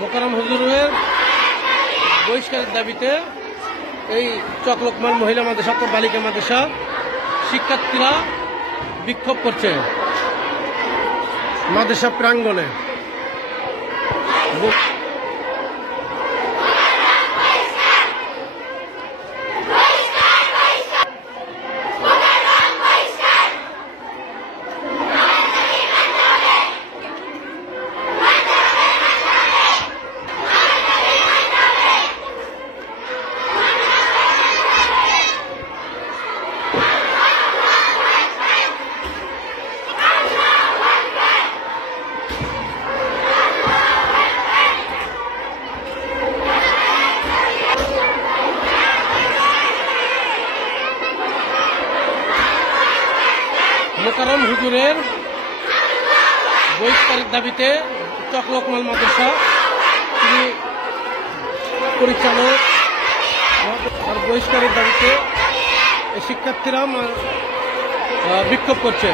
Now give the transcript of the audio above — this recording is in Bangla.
মোকাররম হুজুরের বহিষ্কারের দাবিতে এই চকলোকমান মহিলা মাদ্রাসা বালিকা মাদ্রাসা শিক্ষার্থীরা বিক্ষোভ করছে মাদ্রাসা প্রাঙ্গণে। মোকাররম হুজুরের বহিষ্কারের দাবিতে চকলোকমান মাদ্রাসা তিনি পরিচালক আর বহিষ্কারের দাবিতে শিক্ষার্থীরা বিক্ষোভ করছে।